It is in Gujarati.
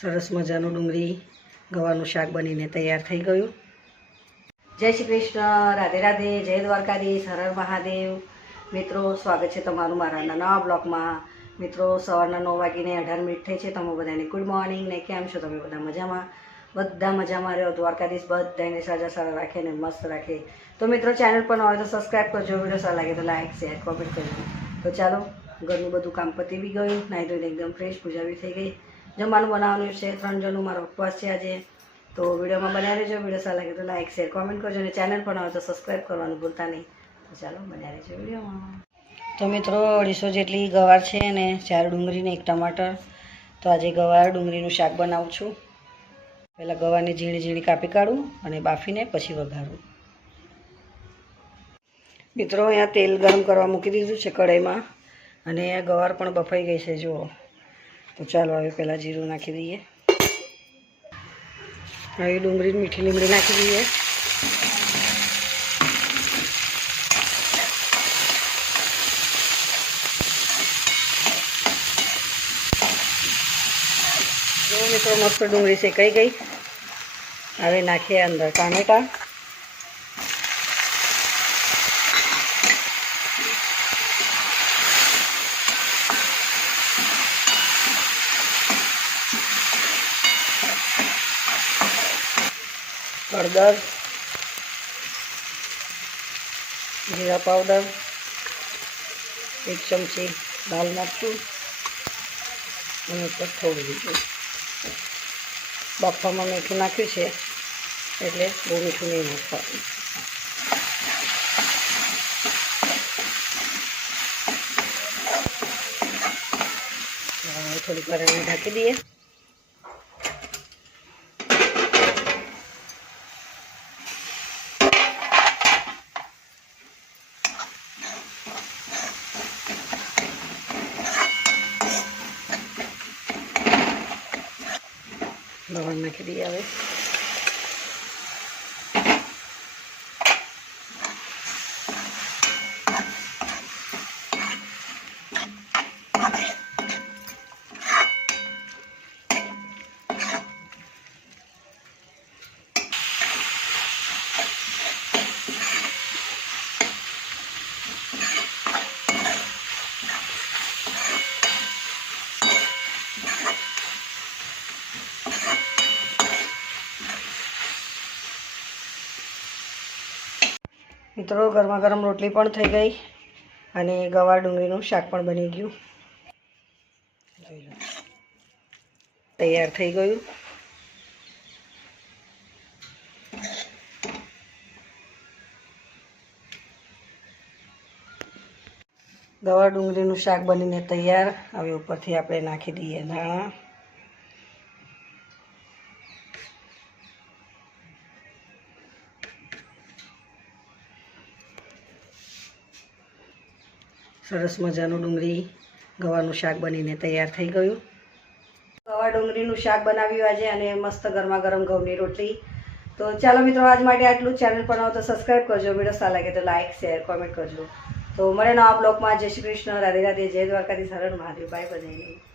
સરસ મજાનું ડુંગળી ગવાનું શાક બનીને તૈયાર થઈ ગયું। જય શ્રી કૃષ્ણ, રાધે રાધે, જય દ્વારકાધીશ, હર હર મહાદેવ। મિત્રો, સ્વાગત છે તમારું મારા નવા બ્લોગમાં। મિત્રો, સવારના 9 વાગીને 18 મિનિટ થઈ છે। તમે બધાને ગુડ મોર્નિંગ ને કેમ છો? તમે બધા મજામાં? બધા મજામાં રહ્યો। દ્વારકાધીશ બધાને સાજા સારા રાખે ને મસ્ત રાખે। તો મિત્રો, ચેનલ પર ન હોય તો સબસ્ક્રાઈબ કરજો, વિડીયો સારા લાગે તો લાઈક શેર કોમેન્ટ કરજો। તો ચાલો, ઘરનું બધું કામ પતી બી ગયું, નાહી ધોઈને એકદમ ફ્રેશ, પૂજા બી થઈ ગઈ। જમવાનું બનાવવાનું છે, 3 જણનું મારો ઉપવાસ છે આજે। તો વિડીયોમાં બનાવી રહેજો, વિડીયો સારા લાગે તો લાઈક શેર કોમેન્ટ કરજો અને ચેનલ પર ન હોય તો સબસ્ક્રાઈબ કરવાનું ભૂલતા નહીં। તો ચાલો, બનાવી રહેજો વિડીયોમાં। તો મિત્રો, 250 જેટલી ગવાર છે અને 4 ડુંગળી ને 1 ટમાટર। તો આજે ગવાર ડુંગળીનું શાક બનાવું છું। પહેલાં ગવારને ઝીણી ઝીણી કાપી કાઢું અને બાફીને પછી વઘારું। મિત્રો, અહીંયા તેલ ગરમ કરવા મૂકી દીધું છે કઢાઈમાં અને આ ગવાર પણ બફાઈ ગઈ છે જુઓ। તો ચાલો હવે પહેલાં જીરું નાખી દઈએ, હવે ડુંગળી મીઠી લીમડી નાખી દઈએ। જો મિત્રો, મસ્ત ડુંગળી શેકાઈ ગઈ। હવે નાખીએ અંદર ટામેટાં, હળદર, જીરા પાવડર, 1 ચમચી લાલ મરચું અને થોડું મીઠું। બાફવામાં મીઠું નાખ્યું છે એટલે બહુ મીઠું નહીં નાખવાનું। થોડીક વાર એને ઢાંકી દઈએ। લવણ નાખી દઈએ હવે। મિત્રો, ગરમા ગરમ રોટલી પણ થઈ ગઈ અને ગવાર ડુંગળીનું શાક પણ બની ગયું। જોઈ લો, તૈયાર થઈ ગયું। ગવાર ડુંગળીનું શાક બનીને તૈયાર। હવે ઉપરથી આપણે નાખી દઈએ ધાણા, સરસ મજાનું ડુંગળી ગવાનું શાક બનીને તૈયાર થઈ ગયું। ગવાર ડુંગળીનું શાક બનાવ્યું આજે અને મસ્ત ગરમા ગરમ ઘઉંની રોટલી। તો ચાલો મિત્રો, આજ માટે આટલું। ચેનલ પર આવો તો સબસ્ક્રાઈબ કરજો, વિડીયો સારા લાગે તો લાઈક શેર કોમેન્ટ કરજો। તો મળે નવા બ્લોગમાં। જય શ્રી કૃષ્ણ, રાધે રાધે, જય દ્વારકાધીશ, હર હર મહાદેવ, બાય બધાને।